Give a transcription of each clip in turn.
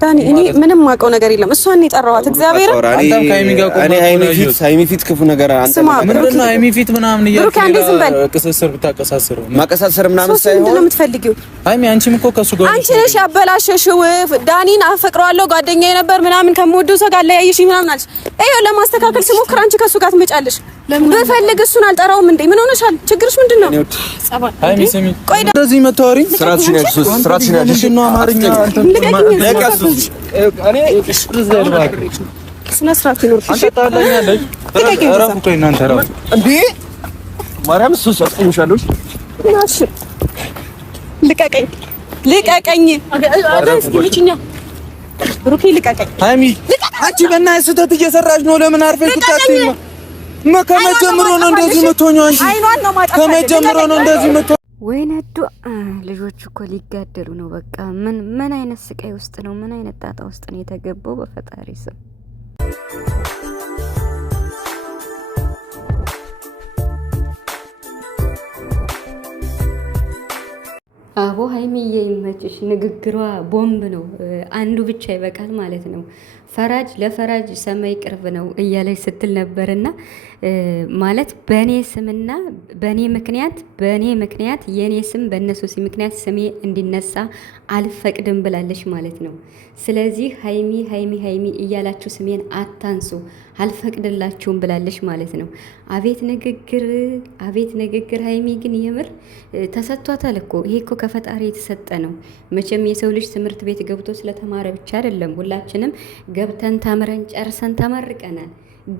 ዳኒ እኔ ምንም ማውቀው ነገር የለም። እሷን የጠራዋት እግዚአብሔር አንተም ሃይሚ ፊት ክፉ ነገር አንተ ምንድነው ሃይሚ ፊት ምናምን እየቀሰሰር ብታቀሳሰረው ማቀሳሰር ምናምን ሳይሆን ምንድነው የምትፈልጊው? ሃይሚ አንቺም እኮ ከሱ ጋር አንቺ ነሽ ያበላሸሽው። ዳኒን አፈቅረዋለሁ ጓደኛዬ ነበር ምናምን ከምወደው ሰው ጋር ለያይሽ ምናምን አልሽ። ይሄው ለማስተካከል ስሞክር አንቺ ከሱ ጋር ትመጫለሽ። በፈልግ እሱን አልጠራውም እንዴ? ምን ሆነሻል? ችግርሽ ምንድነው? ሃይሚ ስሚ እንደዚህ መታወሪ ስራትሽ ነሽ ስራትሽ ነው አማርኛ አንተ እኔ ስነ ስርዓት ይኖር አንተ ታላኛለሽ እረፉ እኮ እናንተ እረፉ እንዴ ማርያም ሱስ አስቆምሻለሁ ናሽ ልቀቀኝ ልቀቀኝ ብሩኬ ልቀቀኝ ሃይሚ አንቺ በእናትሽ ስህተት እየሰራሽ ነው ለምን አርፈሽ ትታጥኝ ከመጀመሩ ነው እንደዚህ የምትሆኚው አንቺ ከመጀመሩ ነው እንደዚህ የምትሆኚው ወይ ነዱ ልጆች እኮ ሊጋደሉ ነው። በቃ ምን አይነት ስቃይ ውስጥ ነው? ምን አይነት ጣጣ ውስጥ ነው የተገባው? በፈጣሪ ስም አቦ ሃይሚዬ ይመችሽ። ንግግሯ ቦምብ ነው። አንዱ ብቻ ይበቃል ማለት ነው። ፈራጅ ለፈራጅ ሰማይ ቅርብ ነው እያለች ስትል ነበርና ማለት በኔ ስምና በኔ ምክንያት የኔ ስም በእነሱ ምክንያት ስሜ እንዲነሳ አልፈቅድም ብላለች ማለት ነው። ስለዚህ ሃይሚ እያላችሁ ስሜን አታንሱ አልፈቅድላችሁም ብላለች ማለት ነው። አቤት ንግግር ሃይሚ ግን የምር ተሰጥቷታል እኮ። ይሄ እኮ ከፈጣሪ የተሰጠ ነው። መቼም የሰው ልጅ ትምህርት ቤት ገብቶ ስለተማረ ብቻ አይደለም። ሁላችንም ገብተን ተምረን ጨርሰን ተመርቀናል።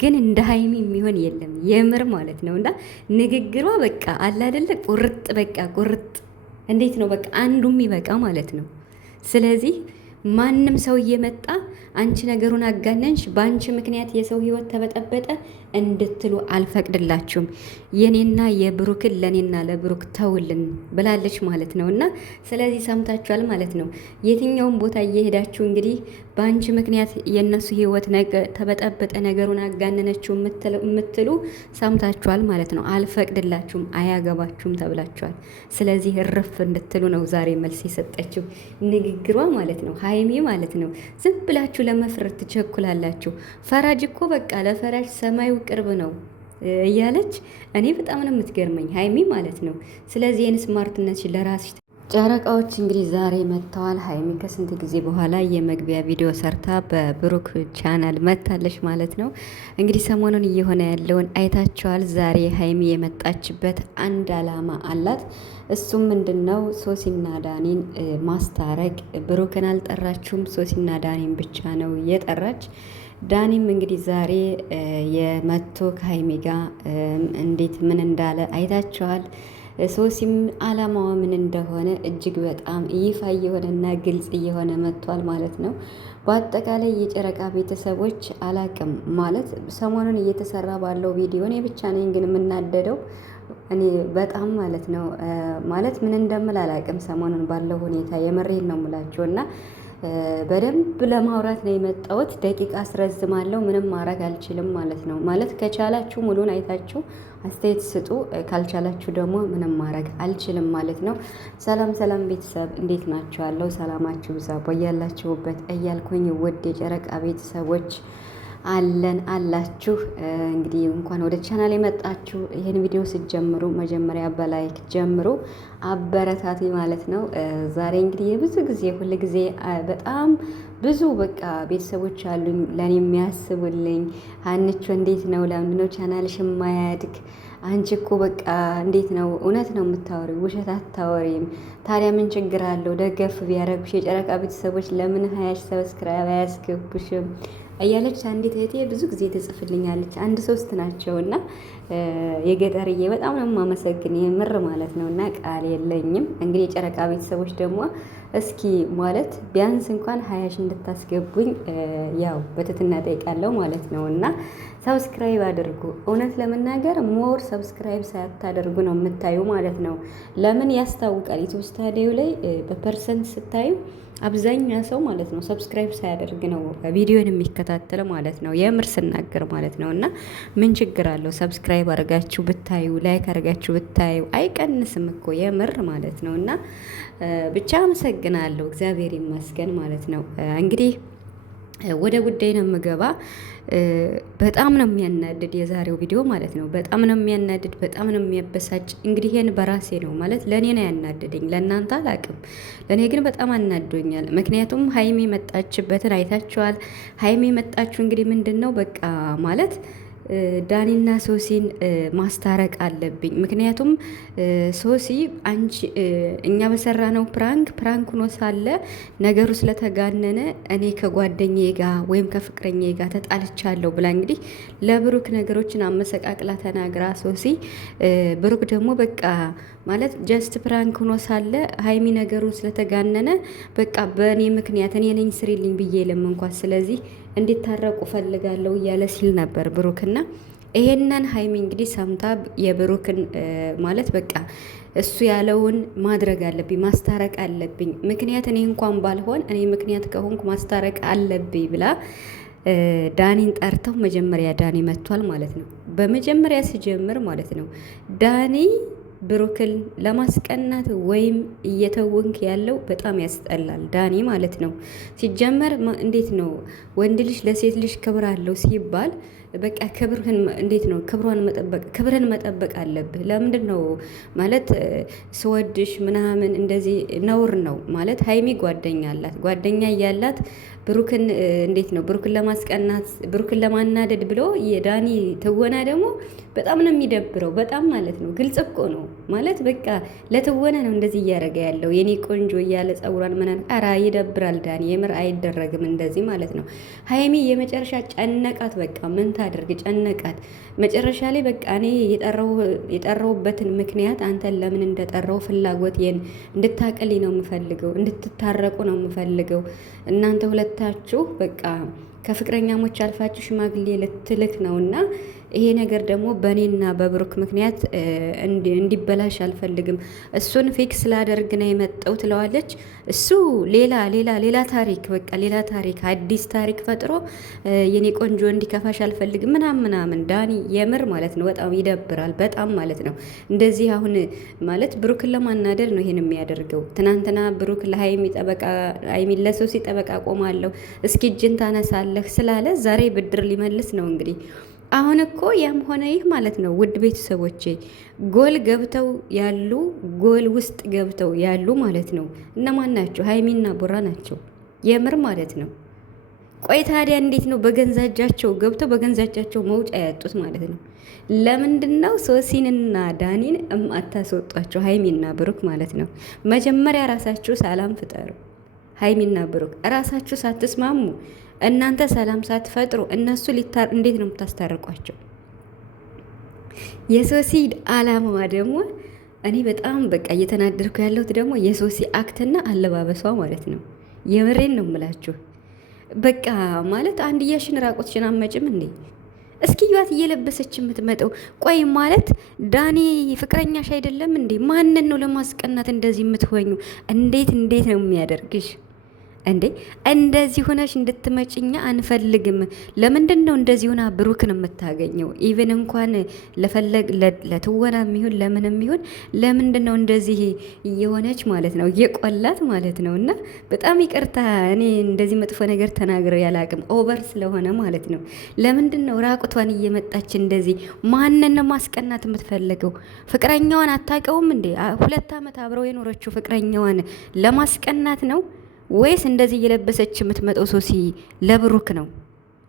ግን እንደ ሃይሚ የሚሆን የለም የምር ማለት ነው። እና ንግግሯ በቃ አለ አይደለ ቁርጥ እንዴት ነው በቃ አንዱም ይበቃ ማለት ነው። ስለዚህ ማንም ሰው እየመጣ አንቺ ነገሩን አጋነንሽ፣ በአንቺ ምክንያት የሰው ህይወት ተበጠበጠ እንድትሉ አልፈቅድላችሁም። የኔና የብሩክን ለኔና ለብሩክ ተውልን ብላለች ማለት ነው። እና ስለዚህ ሰምታችኋል ማለት ነው። የትኛውም ቦታ እየሄዳችሁ እንግዲህ በአንቺ ምክንያት የነሱ ህይወት ተበጠበጠ ነገሩን አጋነነችው የምትሉ ሰምታችኋል ማለት ነው። አልፈቅድላችሁም፣ አያገባችሁም ተብላችኋል። ስለዚህ እርፍ እንድትሉ ነው ዛሬ መልስ የሰጠችው ንግግሯ ማለት ነው። ሃይሚ ማለት ነው። ዝም ብላችሁ ለመፍረድ ትቸኩላላችሁ። ፈራጅ እኮ በቃ ለፈራጅ ሰማዩ ቅርብ ነው እያለች እኔ በጣም ነው የምትገርመኝ ሃይሚ ማለት ነው። ስለዚህ የኔ ስማርትነት ለራስሽ ጨረቃዎች እንግዲህ ዛሬ መጥተዋል። ሃይሚ ከስንት ጊዜ በኋላ የመግቢያ ቪዲዮ ሰርታ በብሩክ ቻናል መታለች ማለት ነው። እንግዲህ ሰሞኑን እየሆነ ያለውን አይታቸዋል። ዛሬ ሃይሚ የመጣችበት አንድ አላማ አላት። እሱም ምንድነው? ሶሲና ዳኒን ማስታረቅ። ብሩክን አልጠራችሁም፣ ሶሲና ዳኒን ብቻ ነው የጠራች። ዳኒም እንግዲህ ዛሬ የመቶ ከሃይሚ ጋር እንዴት ምን እንዳለ አይታቸዋል። ሶሲም አላማዋ ምን እንደሆነ እጅግ በጣም ይፋ እየሆነና ግልጽ እየሆነ መጥቷል ማለት ነው። በአጠቃላይ የጨረቃ ቤተሰቦች አላቅም ማለት ሰሞኑን እየተሰራ ባለው ቪዲዮ እኔ ብቻ ነኝ ግን የምናደደው እኔ በጣም ማለት ነው። ማለት ምን እንደምል አላቅም ሰሞኑን ባለው ሁኔታ የመሬን ነው የምላቸው እና በደንብ ለማውራት ነው የመጣሁት። ደቂቃ አስረዝማለሁ፣ ምንም ማድረግ አልችልም ማለት ነው። ማለት ከቻላችሁ ሙሉን አይታችሁ አስተያየት ስጡ፣ ካልቻላችሁ ደግሞ ምንም ማድረግ አልችልም ማለት ነው። ሰላም ቤተሰብ እንዴት ናችኋለሁ? ሰላማችሁ ብዛ በያላችሁበት እያልኩኝ ውድ የጨረቃ ቤተሰቦች አላችሁ እንግዲህ እንኳን ወደ ቻናል የመጣችሁ ይሄን ቪዲዮ ስትጀምሩ መጀመሪያ በላይክ ጀምሩ፣ አበረታቱ ማለት ነው። ዛሬ እንግዲህ የብዙ ጊዜ ሁሉ ጊዜ በጣም ብዙ በቃ ቤተሰቦች አሉኝ ለኔ የሚያስቡልኝ። ሀንቾ እንዴት ነው? ለምንድን ነው ቻናልሽ የማያድግ? አንቺ እኮ በቃ እንዴት ነው? እውነት ነው የምታወሪው፣ ውሸት አታወሪም። ታዲያ ምን ችግር አለው? ደገፍ ቢያረጉሽ የጨረቃ ቤተሰቦች ለምን 20 ሰብስክራይብ አያስገቡሽም? እያለች አንዲት እህቴ ብዙ ጊዜ ትጽፍልኛለች። 1-3 ናቸውና የገጠርዬ በጣም ነው የማመሰግን የምር ማለት ነውና ቃል የለኝም። እንግዲህ የጨረቃ ቤተሰቦች ደግሞ እስኪ ማለት ቢያንስ እንኳን 20 እንድታስገቡኝ ያው በትህትና ጠይቃለሁ ማለት ነውና ሰብስክራይብ አድርጉ። እውነት ለመናገር ሞር ሰብስክራይብ ሳታደርጉ ነው የምታዩ ማለት ነው። ለምን ያስታውቃል። ዩቲዩብ ስታዲዮ ላይ በፐርሰንት ስታዩ አብዛኛው ሰው ማለት ነው ሰብስክራይብ ሳያደርግ ነው ቪዲዮን የሚከታተል ማለት ነው። የምር ስናገር ማለት ነው። እና ምን ችግር አለው? ሰብስክራይብ አድርጋችሁ ብታዩ፣ ላይክ አድርጋችሁ ብታዩ አይቀንስም እኮ የምር ማለት ነው። እና ብቻ አመሰግናለሁ፣ እግዚአብሔር ይመስገን ማለት ነው። እንግዲህ ወደ ጉዳይ ነው የምገባ። በጣም ነው የሚያናድድ የዛሬው ቪዲዮ ማለት ነው። በጣም ነው የሚያናድድ፣ በጣም ነው የሚያበሳጭ። እንግዲህ ይሄን በራሴ ነው ማለት ለእኔ ነው ያናደደኝ፣ ለእናንተ አላቅም። ለእኔ ግን በጣም አናዶኛል። ምክንያቱም ሀይሚ መጣችበትን አይታችኋል። ሀይሚ መጣችሁ እንግዲህ ምንድን ነው በቃ ማለት ዳኒና ሶሲን ማስታረቅ አለብኝ። ምክንያቱም ሶሲ አንቺ እኛ በሰራ ነው ፕራንክ ሆኖ ሳለ ነገሩ ስለተጋነነ እኔ ከጓደኛዬ ጋር ወይም ከፍቅረኛዬ ጋር ተጣልቻለሁ ብላ እንግዲህ ለብሩክ ነገሮችን አመሰቃቅላ ተናግራ ሶሲ ብሩክ ደግሞ በቃ ማለት ጀስት ፕራንክ ሆኖ ሳለ ሀይሚ ነገሩ ስለተጋነነ በቃ በእኔ ምክንያት እኔ ነኝ ስሪልኝ ብዬ ለምንኳን ስለዚህ እንዲታረቁ ፈልጋለሁ እያለ ሲል ነበር ብሩክና ይሄንን ሀይሚ እንግዲህ ሰምታ የብሩክን ማለት በቃ እሱ ያለውን ማድረግ አለብኝ፣ ማስታረቅ አለብኝ፣ ምክንያት እኔ እንኳን ባልሆን እኔ ምክንያት ከሆንኩ ማስታረቅ አለብኝ ብላ ዳኒን ጠርተው መጀመሪያ ዳኒ መጥቷል ማለት ነው። በመጀመሪያ ሲጀምር ማለት ነው ዳኒ ብሩክን ለማስቀናት ወይም እየተወንክ ያለው በጣም ያስጠላል ዳኒ ማለት ነው። ሲጀመር እንዴት ነው ወንድ ልጅ ለሴት ልጅ ክብር አለው ሲባል በቃ ክብርህን እንዴት ነው ክብርህን መጠበቅ አለብህ። ለምንድን ነው ማለት ስወድሽ ምናምን እንደዚህ ነውር ነው ማለት። ሀይሚ ጓደኛ አላት። ጓደኛ እያላት ብሩክን እንዴት ነው ብሩክን ለማስቀናት ብሩክን ለማናደድ ብሎ የዳኒ ትወና ደግሞ በጣም ነው የሚደብረው። በጣም ማለት ነው ግልጽ እኮ ነው ማለት በቃ ለትወና ነው እንደዚህ እያደረገ ያለው የኔ ቆንጆ እያለ ጸጉሯን ምናምን ኧረ ይደብራል ዳኒ የምር አይደረግም እንደዚህ ማለት ነው። ሀይሚ የመጨረሻ ጨነቃት። በቃ ምን ታደርግ ጨነቃት። መጨረሻ ላይ በቃ እኔ የጠራውበትን ምክንያት አንተን ለምን እንደጠራው ፍላጎቴን እንድታቀልኝ ነው የምፈልገው፣ እንድትታረቁ ነው የምፈልገው። እናንተ ሁለታችሁ በቃ ከፍቅረኛሞች አልፋችሁ ሽማግሌ ልትልክ ነውና ይሄ ነገር ደግሞ በእኔና በብሩክ ምክንያት እንዲበላሽ አልፈልግም። እሱን ፊክስ ላደርግ ነው የመጣው ትለዋለች። እሱ ሌላ ታሪክ በቃ ሌላ ታሪክ አዲስ ታሪክ ፈጥሮ የኔ ቆንጆ እንዲከፋሽ አልፈልግም ምናምን ዳኒ የምር ማለት ነው በጣም ይደብራል። በጣም ማለት ነው እንደዚህ አሁን ማለት ብሩክን ለማናደር ነው ይሄን የሚያደርገው። ትናንትና ብሩክ ለሀይሚ ጠበቃ ሀይሚ ለሶሲ ጠበቃ ቆማለሁ እስኪ እጅን ታነሳለህ ስላለ ዛሬ ብድር ሊመልስ ነው እንግዲህ። አሁን እኮ ያም ሆነ ይህ ማለት ነው ውድ ቤተሰቦቼ ጎል ውስጥ ገብተው ያሉ ማለት ነው እነማን ናቸው? ሀይሚና ቡራ ናቸው የምር ማለት ነው። ቆይ ታዲያ እንዴት ነው በገንዛ እጃቸው ገብተው በገንዛ እጃቸው መውጫ ያጡት ማለት ነው? ለምንድነው ሶሲንና ዳኒን አታስወጧቸው? ሀይሚና ብሩክ ማለት ነው መጀመሪያ ራሳችሁ ሰላም ፍጠሩ። ሀይሚና ብሩክ ራሳችሁ ሳትስማሙ እናንተ ሰላም ሳትፈጥሩ እነሱ እንዴት ነው የምታስታርቋቸው? የሶሲ አላማዋ ደግሞ እኔ በጣም በቃ እየተናደርኩ ያለሁት ደግሞ የሶሲ አክትና አለባበሷ ማለት ነው። የምሬን ነው የምላችሁ። በቃ ማለት አንድያሽን ራቆትሽን አመጭም እንዴ? እስኪ ዩት እየለበሰች የምትመጣው ቆይ ማለት ዳኒ ፍቅረኛሽ አይደለም እንዴ? ማንን ነው ለማስቀናት እንደዚህ የምትሆኙ? እንዴት ነው የሚያደርግሽ እንዴ? እንደዚህ ሆነሽ እንድትመጭኛ አንፈልግም። ለምንድን ነው እንደዚህ ሆና ብሩክን የምታገኘው? ኢቭን እንኳን ለትወና የሚሆን ለምንም የሚሆን ለምንድን ነው እንደዚህ እየሆነች ማለት ነው እየቆላት ማለት ነው። እና በጣም ይቅርታ እኔ እንደዚህ መጥፎ ነገር ተናግረው ያላቅም ኦቨር ስለሆነ ማለት ነው። ለምንድን ነው ራቁቷን እየመጣች እንደዚህ ማንን ነው ማስቀናት የምትፈልገው? ፍቅረኛዋን አታውቀውም እንዴ? 2 ዓመት አብረው የኖረችው ፍቅረኛዋን ለማስቀናት ነው ወይስ እንደዚህ እየለበሰች የምትመጣው ሶሲ ለብሩክ ነው?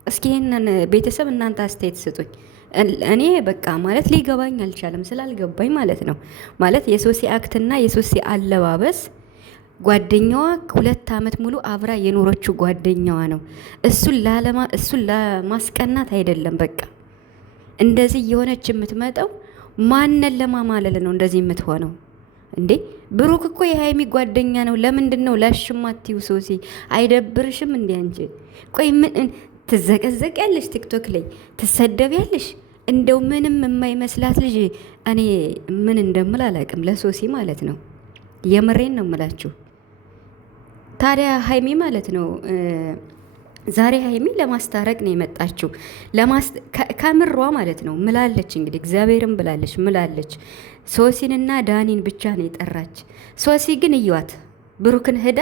እስኪ ይሄንን ቤተሰብ እናንተ አስተያየት ስጡኝ። እኔ በቃ ማለት ሊገባኝ አልቻለም። ስላልገባኝ ማለት ነው ማለት የሶሲ አክትና የሶሲ አለባበስ ጓደኛዋ 2 ዓመት ሙሉ አብራ የኖረችው ጓደኛዋ ነው። እሱን ለማስቀናት አይደለም። በቃ እንደዚህ እየሆነች የምትመጣው ማንን ለማማለል ነው እንደዚህ የምትሆነው? እንዴ ብሩክ እኮ የሀይሚ ጓደኛ ነው። ለምንድን ነው ላሽማቲው? ሶሲ አይደብርሽም እንዴ አንቺ? ቆይ ምን ትዘቀዘቅ ያለሽ ቲክቶክ ላይ ትሰደብ ያለሽ? እንደው ምንም የማይመስላት ልጅ እኔ ምን እንደምል አላውቅም። ለሶሲ ማለት ነው የምሬን ነው የምላችሁ። ታዲያ ሀይሚ ማለት ነው ዛሬ ሀይሚ ለማስታረቅ ነው የመጣችው። ከምሯ ማለት ነው ምላለች። እንግዲህ እግዚአብሔርን ብላለች ምላለች። ሶሲንና ዳኒን ብቻ ነው የጠራች። ሶሲ ግን እዩዋት ብሩክን ሄዳ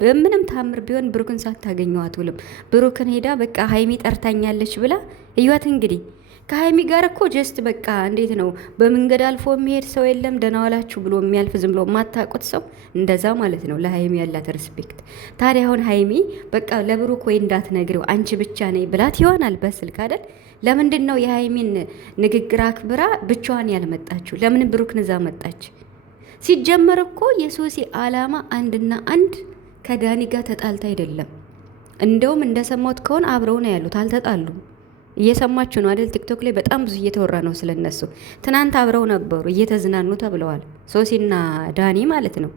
በምንም ታምር ቢሆን ብሩክን ሳታገኘው አትውልም። ብሩክን ሄዳ በቃ ሀይሚ ጠርታኛለች ብላ እዩዋት። እንግዲህ ከሀይሚ ጋር እኮ ጀስት በቃ እንዴት ነው በመንገድ አልፎ የሚሄድ ሰው የለም ደህና ዋላችሁ ብሎ የሚያልፍ ዝም ብሎ የማታውቁት ሰው እንደዛ ማለት ነው ለሀይሚ ያላት ሪስፔክት። ታዲያ አሁን ሀይሚ በቃ ለብሩክ ወይ እንዳትነግሪው አንቺ ብቻ ነኝ ብላት ይሆናል በስልክ አይደል? ለምንድን ነው የሀይሚን ንግግር አክብራ ብቻዋን ያልመጣችሁ? ለምን ብሩክን እዛ መጣች? ሲጀመር እኮ የሶሲ አላማ አንድና አንድ ከዳኒ ጋር ተጣልታ አይደለም። እንደውም እንደሰማሁት ከሆነ አብረው ነው ያሉት፣ አልተጣሉም። እየሰማችሁ ነው አይደል? ቲክቶክ ላይ በጣም ብዙ እየተወራ ነው ስለነሱ። ትናንት አብረው ነበሩ እየተዝናኑ ተብለዋል፣ ሶሲና ዳኒ ማለት ነው።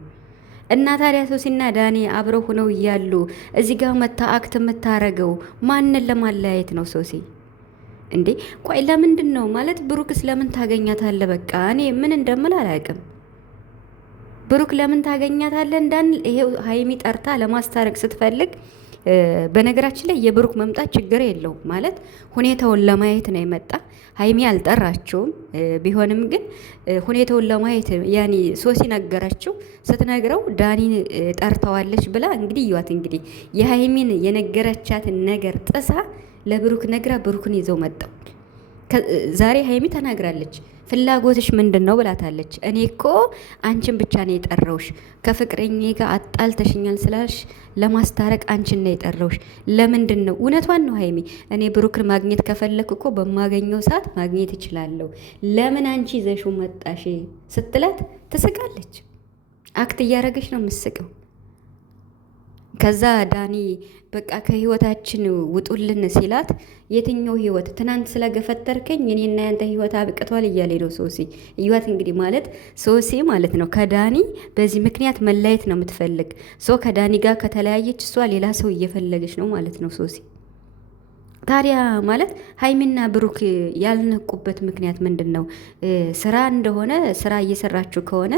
እና ታዲያ ሶሲና ዳኒ አብረው ሆነው እያሉ እዚህ ጋር መታ አክት የምታረገው ማንን ለማለያየት ነው? ሶሲ እንዴ ቆይ ለምንድን ነው ማለት ብሩክስ ለምን ታገኛታለህ? በቃ እኔ ምን እንደምል አላውቅም። ብሩክ ለምን ታገኛታለህ እንዳንል ይሄው ሀይሚ ጠርታ ለማስታረቅ ስትፈልግ፣ በነገራችን ላይ የብሩክ መምጣት ችግር የለውም ማለት ሁኔታውን ለማየት ነው የመጣ። ሀይሚ አልጠራችውም። ቢሆንም ግን ሁኔታውን ለማየት ያኔ ሶሲ ነገረችው። ስትነግረው ዳኒን ጠርተዋለች ብላ እንግዲህ ይዋት እንግዲህ የሀይሚን የነገረቻትን ነገር ጥሳ ለብሩክ ነግራ ብሩክን ይዘው መጣው። ዛሬ ሀይሚ ተናግራለች። ፍላጎትሽ ምንድን ነው ብላታለች። እኔ እኮ አንቺን ብቻ ነው የጠራውሽ፣ ከፍቅረኛ ጋር አጣልተሽኛል ስላልሽ ለማስታረቅ አንቺን ነው የጠራውሽ። ለምንድን ነው? እውነቷን ነው ሀይሚ። እኔ ብሩክን ማግኘት ከፈለክ እኮ በማገኘው ሰዓት ማግኘት እችላለሁ። ለምን አንቺ ይዘሽው መጣሽ ስትላት ትስቃለች። አክት እያደረገች ነው የምትስቀው። ከዛ ዳኒ በቃ ከህይወታችን ውጡልን ሲላት የትኛው ህይወት? ትናንት ስለገፈተርከኝ እኔና ያንተ ህይወት አብቅቷል እያለ ነው ሶሲ። እዩዋት እንግዲህ ማለት ሶሲ ማለት ነው ከዳኒ በዚህ ምክንያት መለየት ነው የምትፈልግ። ሶ ከዳኒ ጋር ከተለያየች እሷ ሌላ ሰው እየፈለገች ነው ማለት ነው ሶሲ። ታዲያ ማለት ሀይሚና ብሩክ ያልነቁበት ምክንያት ምንድን ነው? ስራ እንደሆነ ስራ እየሰራችሁ ከሆነ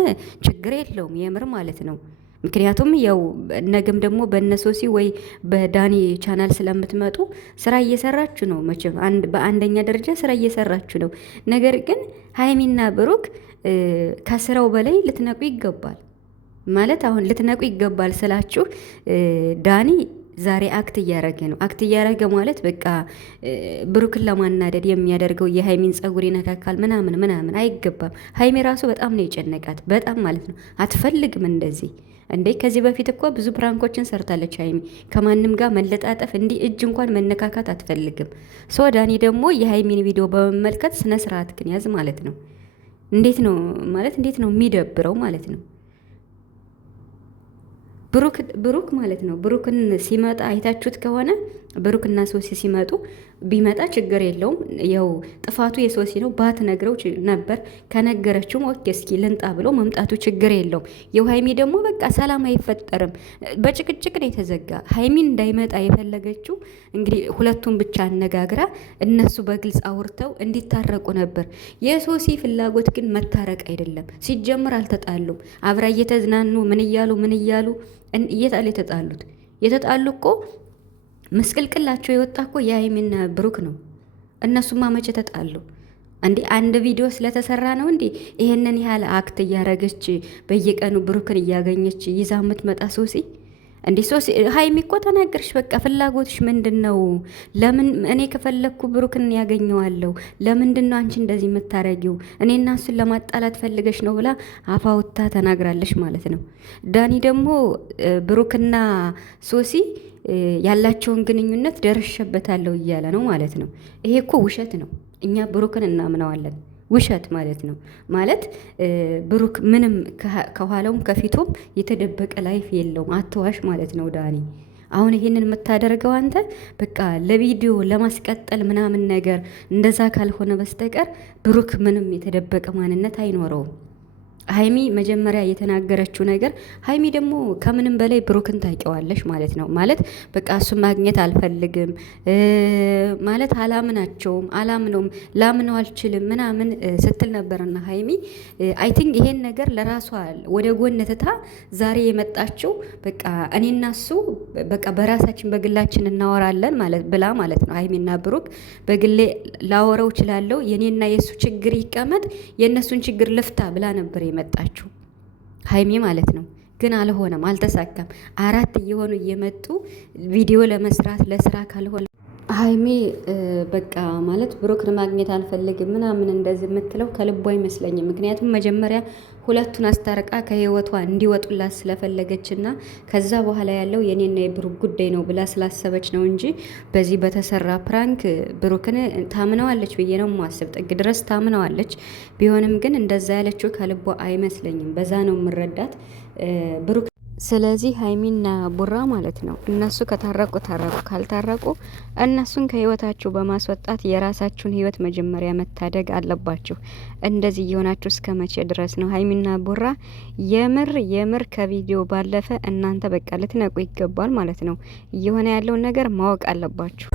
ችግር የለውም የምር ማለት ነው። ምክንያቱም ያው ነገም ደግሞ በነሶሲ ወይ በዳኒ ቻናል ስለምትመጡ ስራ እየሰራችሁ ነው። መቼም በአንደኛ ደረጃ ስራ እየሰራችሁ ነው። ነገር ግን ሀይሚና ብሩክ ከስራው በላይ ልትነቁ ይገባል። ማለት አሁን ልትነቁ ይገባል ስላችሁ ዳኒ ዛሬ አክት እያረገ ነው። አክት እያረገ ማለት በቃ ብሩክን ለማናደድ የሚያደርገው የሀይሚን ጸጉር ይነካካል ምናምን ምናምን አይገባም። ሀይሚ ራሱ በጣም ነው የጨነቃት፣ በጣም ማለት ነው። አትፈልግም እንደዚህ እንዴ። ከዚህ በፊት እኮ ብዙ ፕራንኮችን ሰርታለች ሀይሚ። ከማንም ጋር መለጣጠፍ እንዲህ እጅ እንኳን መነካካት አትፈልግም። ሶ ዳኒ ደግሞ የሀይሚን ቪዲዮ በመመልከት ስነ ስርዓት ግን ያዝ ማለት ነው። እንዴት ነው ማለት እንዴት ነው የሚደብረው ማለት ነው። ብሩክ ማለት ነው። ብሩክን ሲመጣ አይታችሁት ከሆነ ብሩክና ሶሲ ሲመጡ ቢመጣ ችግር የለውም። ያው ጥፋቱ የሶሲ ነው። ባትነግረው ነበር። ከነገረችውም ኦኬ እስኪ ልንጣ ብሎ መምጣቱ ችግር የለውም። የው ሀይሚ ደግሞ በቃ ሰላም አይፈጠርም። በጭቅጭቅ ነው የተዘጋ። ሀይሚን እንዳይመጣ የፈለገችው እንግዲህ ሁለቱም ብቻ አነጋግራ እነሱ በግልጽ አውርተው እንዲታረቁ ነበር። የሶሲ ፍላጎት ግን መታረቅ አይደለም። ሲጀምር አልተጣሉም። አብራ እየተዝናኑ ምን እያሉ እየጣሉ የተጣሉ እኮ ምስቅልቅላቸው የወጣ እኮ የሀይሚና ብሩክ ነው። እነሱማ መቼ ተጣሉ እንዴ? አንድ ቪዲዮ ስለተሰራ ነው እንዴ ይሄንን ያህል አክት እያረገች በየቀኑ ብሩክን እያገኘች ይዛ የምትመጣ ሶሲ? እንዴ ሶሲ ሀይሚ እኮ ተናገርሽ። በቃ ፍላጎትሽ ምንድን ነው? ለምን እኔ ከፈለግኩ ብሩክን ያገኘዋለሁ? ለምንድን ነው አንቺ እንደዚህ የምታረጊው? እኔና እሱን ለማጣላት ፈልገሽ ነው ብላ አፋውታ ተናግራለሽ ማለት ነው። ዳኒ ደግሞ ብሩክና ሶሲ ያላቸውን ግንኙነት ደርሸበታለሁ እያለ ነው ማለት ነው። ይሄ እኮ ውሸት ነው። እኛ ብሩክን እናምነዋለን። ውሸት ማለት ነው። ማለት ብሩክ ምንም ከኋላውም ከፊቱም የተደበቀ ላይፍ የለውም። አትዋሽ ማለት ነው ዳኒ። አሁን ይሄንን የምታደርገው አንተ በቃ ለቪዲዮ ለማስቀጠል ምናምን ነገር እንደዛ ካልሆነ በስተቀር ብሩክ ምንም የተደበቀ ማንነት አይኖረውም። ሀይሚ መጀመሪያ የተናገረችው ነገር ሀይሚ ደግሞ ከምንም በላይ ብሩክን ታውቂዋለሽ ማለት ነው። ማለት በቃ እሱን ማግኘት አልፈልግም ማለት አላምነውም ላምነው አልችልም ምናምን ስትል ነበርና ሀይሚ አይ ቲንክ ይሄን ነገር ለራሷ ወደ ጎን ትታ ዛሬ የመጣችው በቃ እኔና እሱ በቃ በራሳችን በግላችን እናወራለን ብላ ማለት ነው። ሀይሚና ብሩክ በግሌ ላወራው እችላለሁ የኔና የሱ ችግር ይቀመጥ የነሱን ችግር ልፍታ ብላ ነበር የመጣችው ሀይሚ ማለት ነው። ግን አልሆነም፣ አልተሳካም። 4 እየሆኑ እየመጡ ቪዲዮ ለመስራት ለስራ ካልሆነ ሀይሚ በቃ ማለት ብሩክን ማግኘት አልፈልግም ምናምን እንደዚህ የምትለው ከልቧ አይመስለኝም። ምክንያቱም መጀመሪያ ሁለቱን አስታርቃ ከህይወቷ እንዲወጡላት ስለፈለገችና ከዛ በኋላ ያለው የኔና የብሩክ ጉዳይ ነው ብላ ስላሰበች ነው እንጂ በዚህ በተሰራ ፕራንክ ብሩክን ታምነዋለች ብዬ ነው የማስብ። ጥግ ድረስ ታምነዋለች። ቢሆንም ግን እንደዛ ያለችው ከልቧ አይመስለኝም። በዛ ነው የምረዳት ብሩክ። ስለዚህ ሀይሚና ቡራ ማለት ነው እነሱ ከታረቁ ታረቁ፣ ካልታረቁ እነሱን ከህይወታችሁ በማስወጣት የራሳችሁን ህይወት መጀመሪያ መታደግ አለባችሁ። እንደዚህ እየሆናችሁ እስከ መቼ ድረስ ነው? ሀይሚና ቡራ የምር ከቪዲዮ ባለፈ እናንተ በቃ ልትነቁ ይገባል ማለት ነው። እየሆነ ያለውን ነገር ማወቅ አለባችሁ።